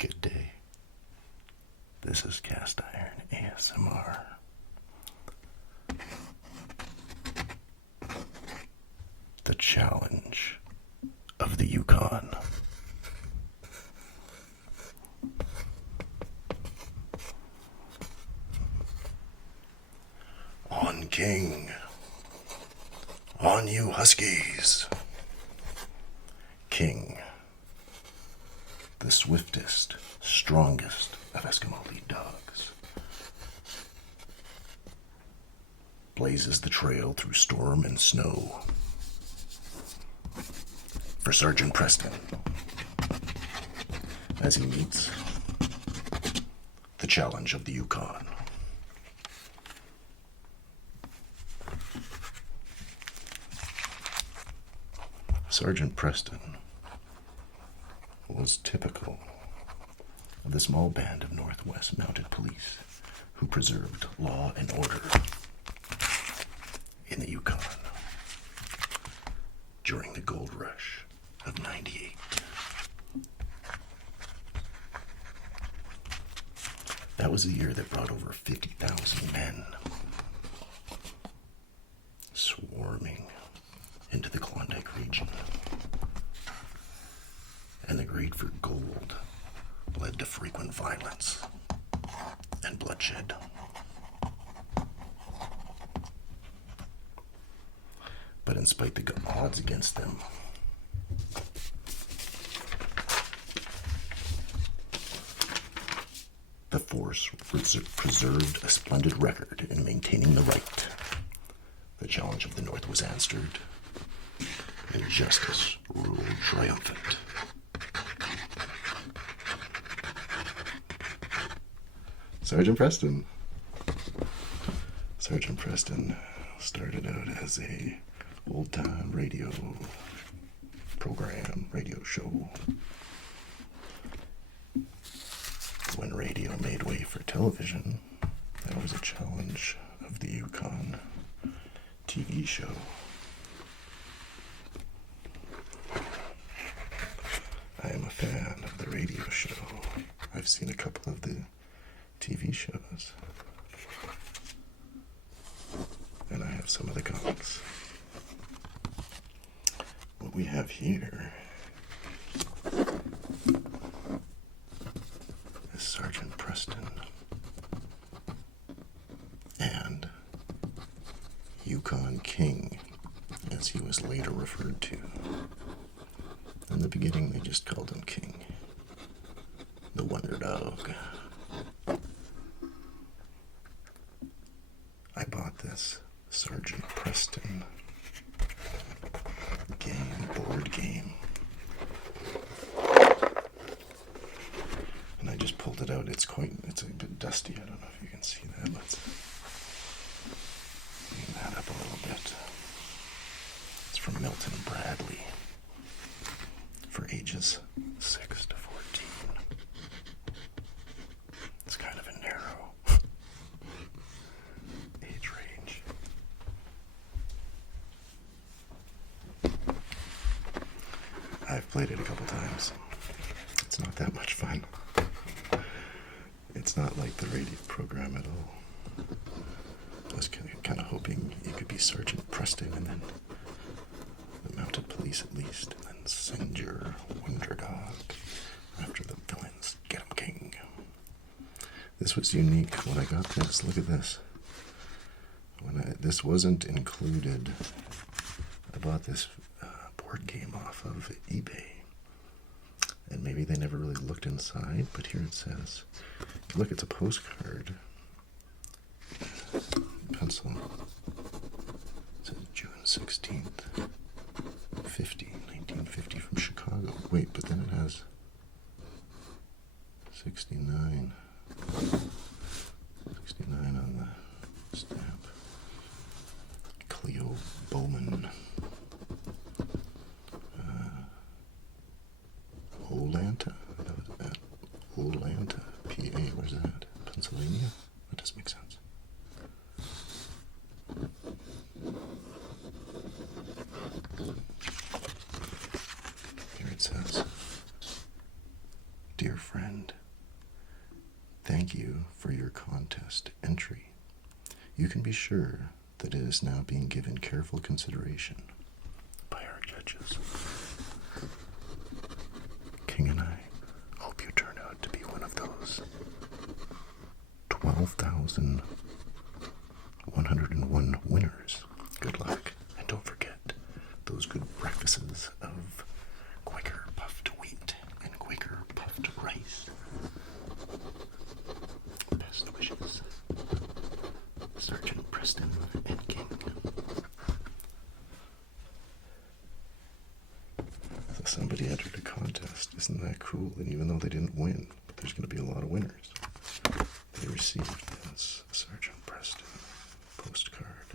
Good day. This is Cast Iron ASMR. The challenge of the Yukon. On King. On you Huskies. King. The swiftest, strongest of Eskimo lead dogs. Blazes the trail through storm and snow. For Sergeant Preston, as he meets the challenge of the Yukon. Sergeant Preston was typical of the small band of Northwest Mounted Police who preserved law and order in the Yukon during the gold rush of '98. That was a year that brought over 50,000 men swarming into the Klondike region. And the greed for gold led to frequent violence and bloodshed. But in spite of the odds against them, the force preserved a splendid record in maintaining the right. The challenge of the North was answered, and justice ruled triumphant. Sergeant Preston. Sergeant Preston started out as a old-time radio program, radio show. When radio made way for television, there was a challenge of the Yukon TV show. I am a fan of the radio show. I've seen a couple of the TV shows. And I have some of the comics. What we have here is Sergeant Preston and Yukon King, as he was later referred to. In the beginning, they just called him King, the Wonder Dog. I bought this Sergeant Preston board game. And I just pulled it out. It's a bit dusty. I don't know if you can see that. Let's clean that up a little bit. It's from Milton Bradley for ages 6 to 14. It's kind of a narrow age range. I've played it a couple times. It's not that much fun. It's not like the radio program at all. I was kind of hoping it could be Sergeant Preston and then the Mounted Police at least, and then send your Wonder Dog after the villains. Get 'em, King. This was unique when I got this. Look at this. This wasn't included. I bought this board game off of eBay. And maybe they never really looked inside, but here it says, look, it's a postcard. Pencil. It says June 16th, 1950 from Chicago. Wait, but then it has 69 on the stamp. Cleo Bowman. Olanta? Olanta, PA, where's that? Pennsylvania? That doesn't make sense. Here it says, Dear friend, thank you for your contest entry. You can be sure that it is now being given careful consideration by our judges. King and I hope you turn out to be one of those 12,101 winners. Good luck, and don't forget those good practices of Quaker puffed wheat and Quaker puffed rice. Best wishes, Sergeant Preston and King. So somebody entered a contest. Isn't that cool? And even though they didn't win, but there's going to be a lot of winners. They received this Sergeant Preston postcard.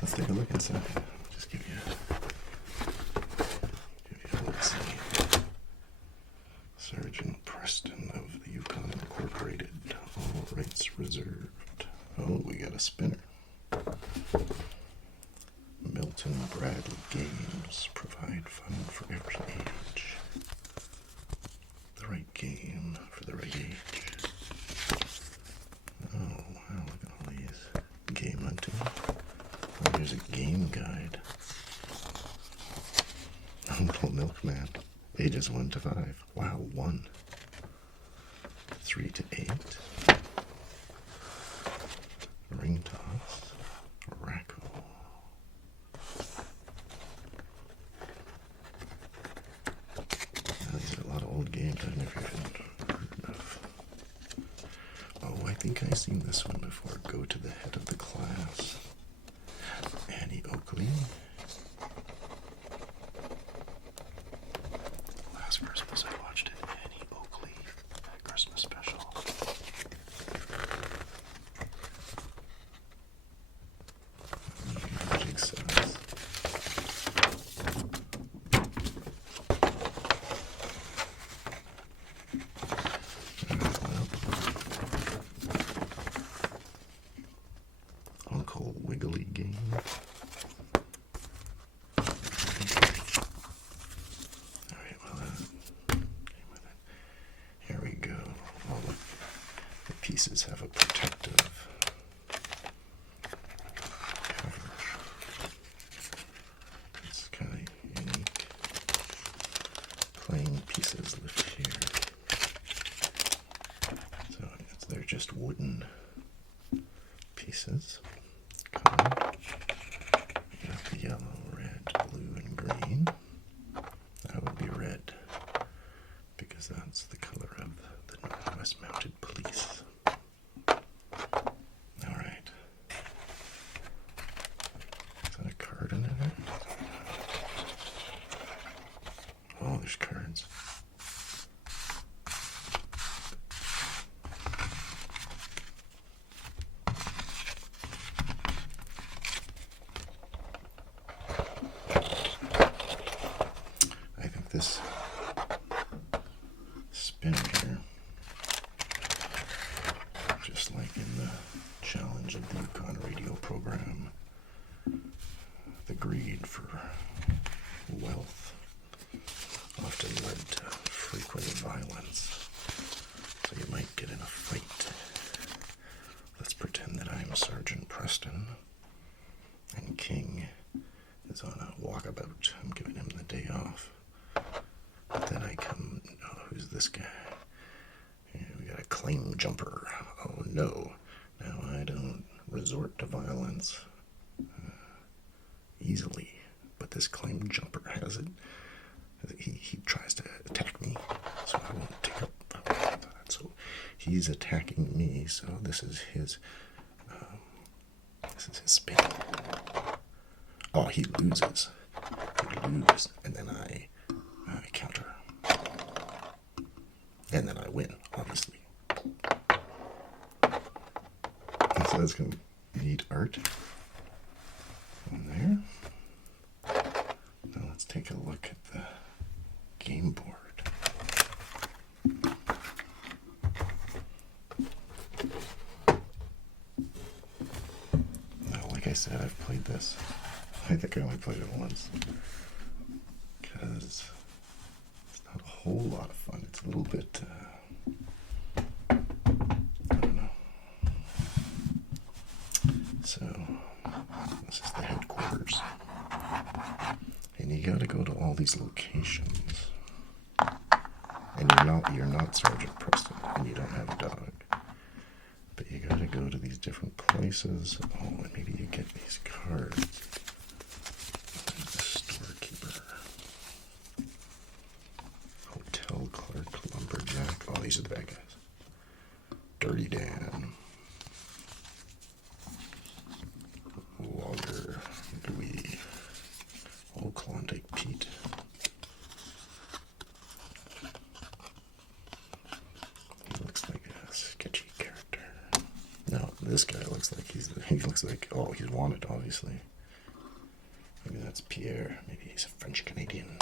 Let's take a look inside. Just give you a look-see. Sergeant Preston of the Yukon Incorporated. All rights reserved. Oh, we got a spinner. Milton Bradley Games provide fun for every age. The right game for the right age. Oh, wow, look at all these. Game hunting. Oh, there's a game guide. Little Milkman. Ages 1 to 5. Wow, 1. 3 to 8. Ring toss. Racco. These are a lot of old games I've never even heard of. Oh, I think I've seen this one before. Go to the head of the class. Annie Oakley. Last Christmas I watched it. Annie Oakley. That Christmas special. Jigsaws. Uncle Wiggly game. Alright, well, game with it. Here we go. All the pieces have a protective cover. It's kind of unique. Plain pieces lift here. So they're just wooden pieces. Color. You got the yellow, red, blue, and green. That would be red, because that's the color of the Northwest Mounted Police. Alright. Is that a card under there? Oh, there's cards. This spinner here, just like in the challenge of the Yukon radio program, the greed for wealth often led to frequent violence, so you might get in a fight. Let's pretend that I'm Sergeant Preston and King is on a walkabout. I'm giving him the day off. But then I come, oh, who's this guy? Yeah, we got a claim jumper. Oh no. Now I don't resort to violence easily, but this claim jumper has it. He tries to attack me, so I won't take up that. So he's attacking me, so this is his spin. Oh, he loses. And then I counter. And then I win, obviously. And so that's going to need art on there. Now let's take a look at the game board. Now, like I said, I've played this. I think I only played it once. Because it's not a whole lot of fun. It's a little bit, I don't know. So, this is the headquarters. And you gotta go to all these locations. And you're not Sergeant Preston, and you don't have a dog. But you gotta go to these different places. Oh, and maybe you get these cards. There's the storekeeper. Hotel clerk, lumberjack. Oh, these are the bad guys. Dirty Dan. Logger. Louis. Old Klondike Pete. He looks like a sketchy character. No, this guy looks like he looks like, oh, he's wanted, obviously. Maybe that's Pierre. Maybe he's a French Canadian.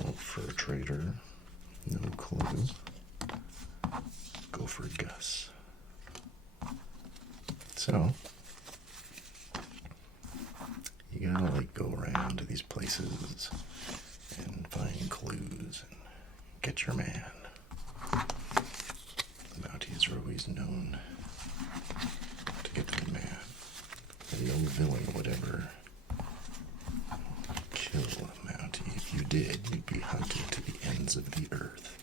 Oh, fur trader. No clue. Go for Gus. So, you gotta like go around to these places and find clues and get your man. The Mounties are always known to get their man. And the old villain would ever kill a Mountie. If you did, you'd be hunted to the ends of the earth.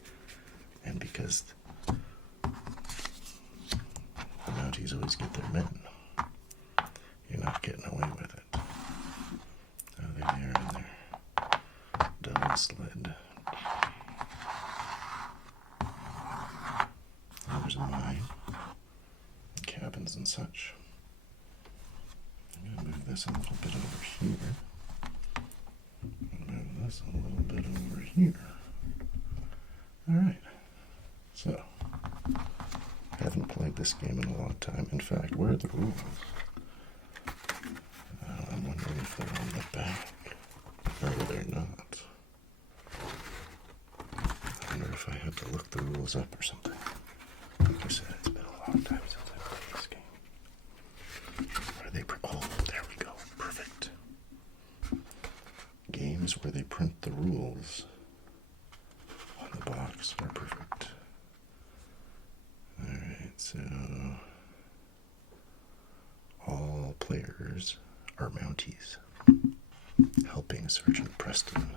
And because the Mounties always get their men, you're not getting away with it. Oh, they're there in their dog sled. There's a mine, cabins and such. I'm going to move this a little bit over here. Move this a little bit over here. Alright, so, I haven't played this game in a long time. In fact, where are the rules? I'm wondering if they're on the back. No, they're not. I wonder if I had to look the rules up or something. Like I said, it's been a long time since I played this game. Where are they? Oh, there we go. Perfect. Games where they print the rules on the box are perfect. Alright, so all players are Mounties, helping Sergeant Preston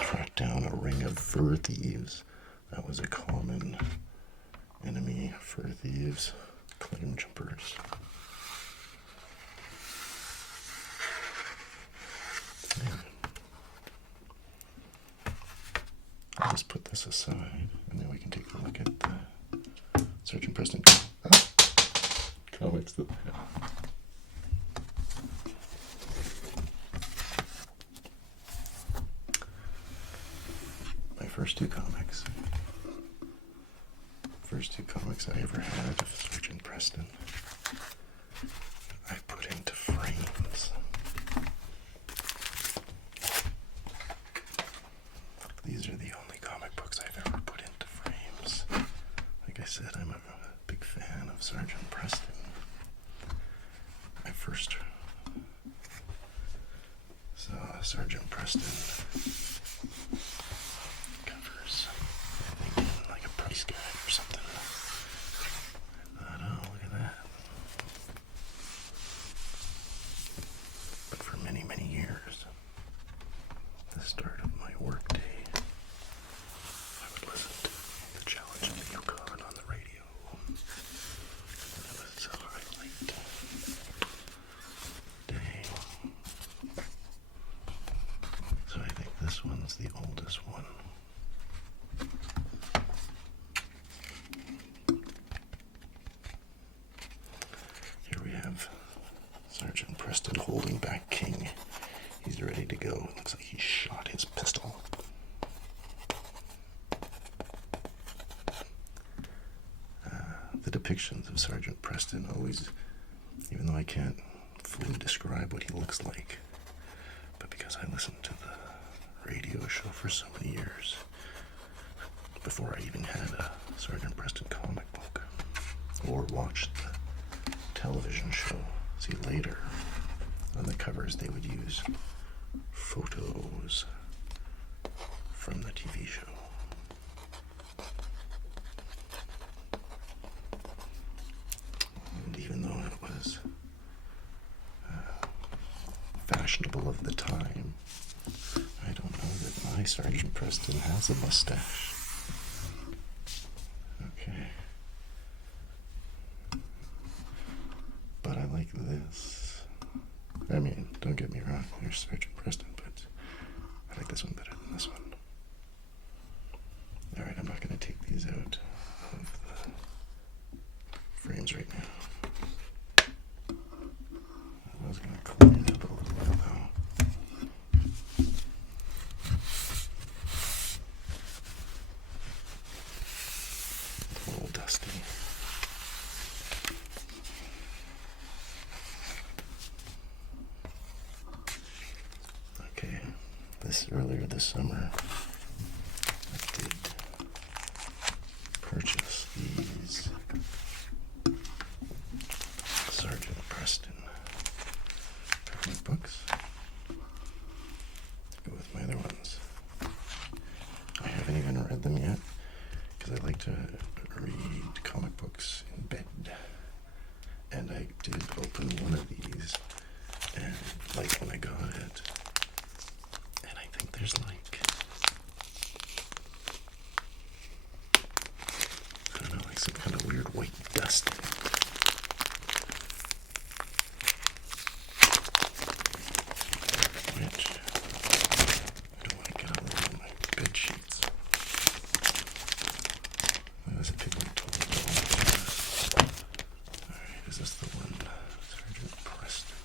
track down a ring of fur thieves. That was a common enemy, fur thieves, claim jumpers. Yeah. I'll just put this aside, and then we can take a look at the Sergeant Preston comics that they have. My first two comics I ever had of Sergeant Preston, I put into frames. These are the only comic books I've ever put into frames. Like I said, I'm a big fan of Sergeant Preston. My first saw Sergeant Preston covers, I think, in like a price guide or something. I don't know, look at that. But for many, many years, the start of my work day, I would listen to the Challenge of the Yukon on the radio. And it was a highlight day. So I think this one's the oldest one. Here we have Sergeant Preston holding back King. He's ready to go. It looks like he shot his pistol. The depictions of Sergeant Preston always, even though I can't fully describe what he looks like, but because I listened to the radio show for so many years, before I even had a Sergeant Preston comic book, or watched the television show. See, later on the covers they would use photos from the TV show. And even though it was fashionable of the time, I don't know that my Sergeant Preston has a mustache. Okay. But I like this. I mean, don't get me wrong, there's Sergeant Preston, but I like this one better than this one. Alright, I'm not going to take these out of the frames right now. I was going to clean it up a little bit though. It's a little dusty. Okay, earlier this summer, I did purchase these Sergeant Preston comic books to go with my other ones. I haven't even read them yet because I like to read comic books in bed. And I did open one of these and like when I got it, and I think there's like, I don't know, like some kind of weird white dust in it. Which I don't want to get all over my bed sheets. There's a big one total. Alright, is this the one? Sergeant Preston.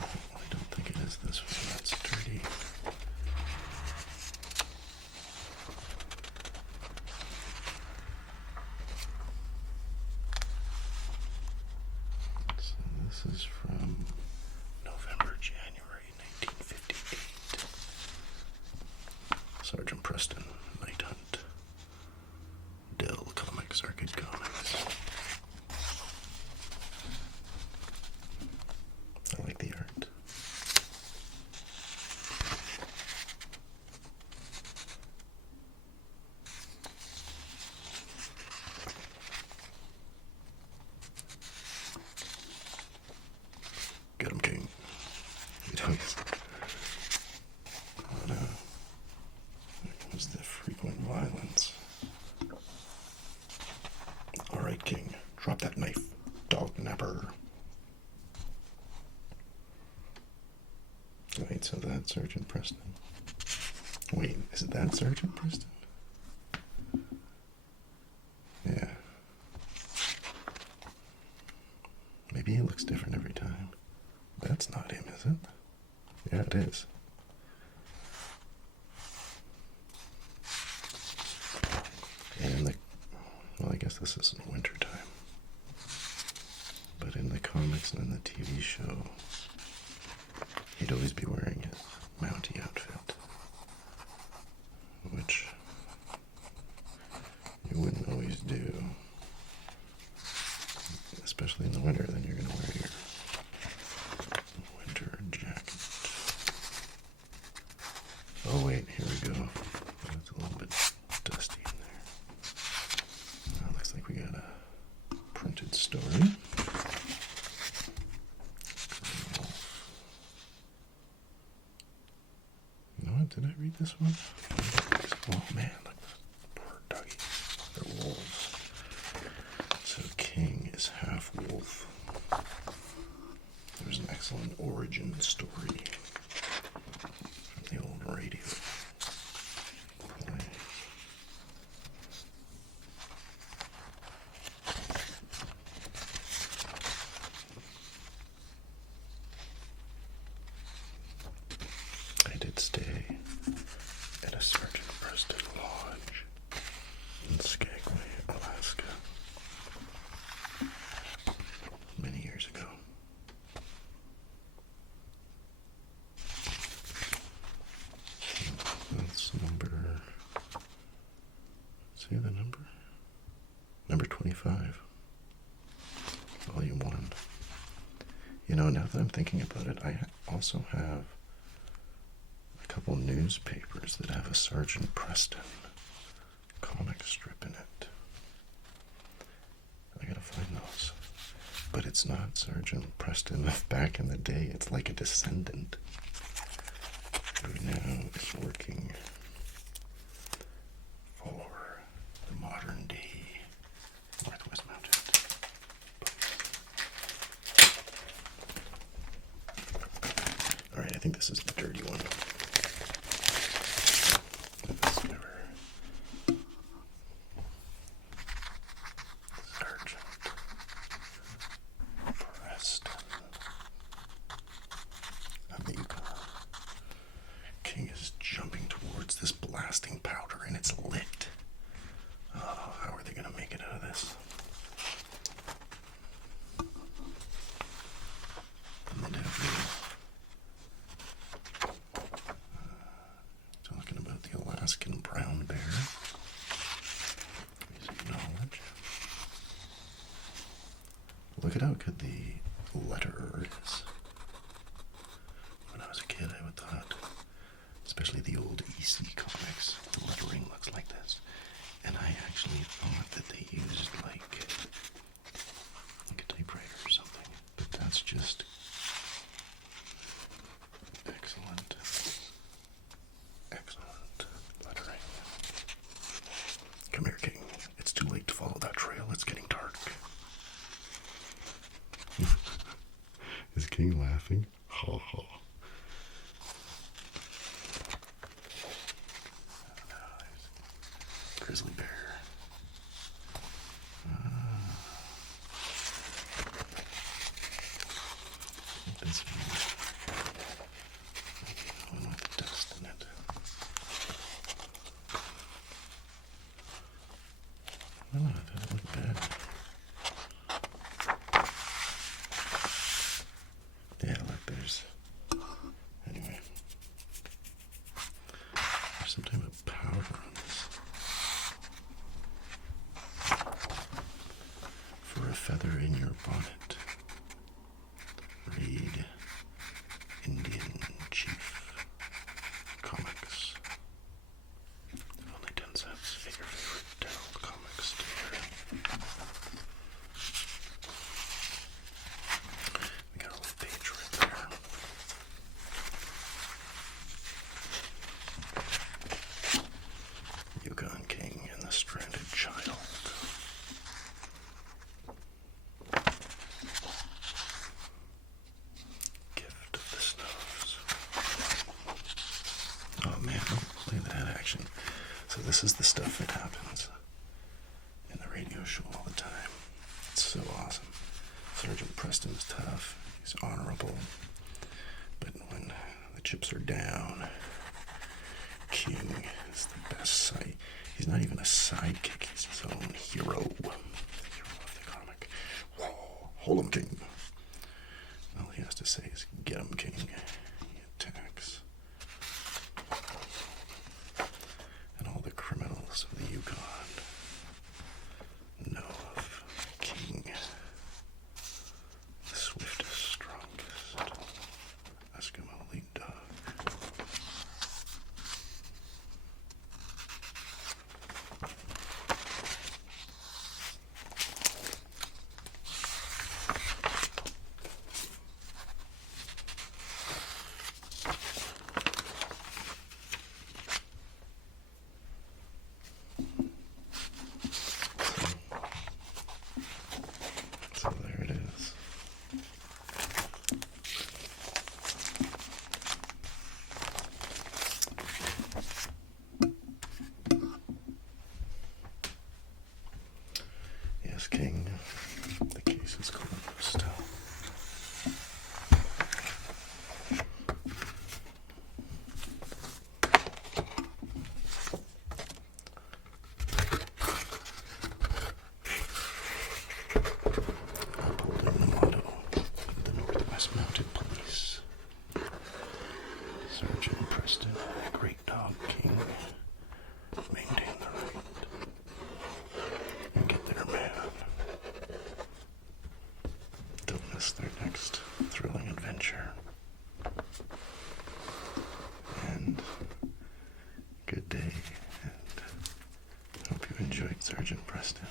I don't think it is this one. That's dirty. So this is from November, January 1958. Sergeant Preston, Night Hunt. Dell Comics, Arcade Comics. I like the art. Get him, King. He does. But, there comes the frequent violence. Alright, King. Drop that knife, dog napper. Wait, so that's Sergeant Preston. Wait, is it that Sergeant Preston? Yeah. Maybe he looks different every time. That's not him, is it? Yeah, it is. And in the, well, I guess this isn't winter time. But in the comics and in the TV show, he'd always be wearing his Mountie outfit, which you wouldn't always do, especially in the winter. Then you're going to wear your winter jacket. Oh wait, here we go. It's a little bit dusty in there. Well, looks like we got a printed story. You know what? Did I read this one? Oh man, look, poor doggy. They're wolves. So King is half wolf. There's an excellent origin story from the old radio play. I did stay at a Sergeant Preston lodge in Skagway, Alaska, many years ago. 25, Volume 1. You know, now that I'm thinking about it, I also have a couple newspapers that have a Sergeant Preston comic strip in it. I gotta find those. But it's not Sergeant Preston of back in the day. It's like a descendant who now is working for the modern day Northwest Mounted. Alright, I think this is the dirty one. Sergeant Preston of the Yukon. King is jumping towards this blasting powder and it's lit. Oh, how are they going to make it out of this? Talking about the Alaskan brown bear. Music knowledge. Look at how good the letter is. When I was a kid, I would thought, especially the old EC comics, the lettering looks like this. And I actually thought that they used like a typewriter or something. But that's just excellent. Excellent lettering. Come here, King. It's too late to follow that trail. It's getting dark. Is King laughing? Ha ha. Grizzly bear. This one with the dust in it. Oh, that doesn't look bad. Yeah, look, there's... Anyway. There's some type of powder on this. For a feather in your bonnet. Read Indian Chief Comics. Only 10 cents. Get your favorite Daryl Comics together. We got a little page right there. Yukon King and the Stranded Child. Gift of the Snows. Oh man, don't play that action. So this is the stuff that happens in the radio show all the time. It's so awesome. Sergeant Preston's tough. He's honorable. But when the chips are down, King is the best sight. He's not even a sidekick. He's his own hero. The hero of the comic. Whoa, hold him, King. All he has to say is, get him, King. He attacks. And all the criminals of the Yukon know of King, the swiftest, strongest Eskimo lead dog. So there it is. Yes, King. The case is closed. Upholding the motto of the Northwest Mounted Police. Sergeant Preston, Great Dog King. Maintain the right. And get there, man. Sergeant Preston.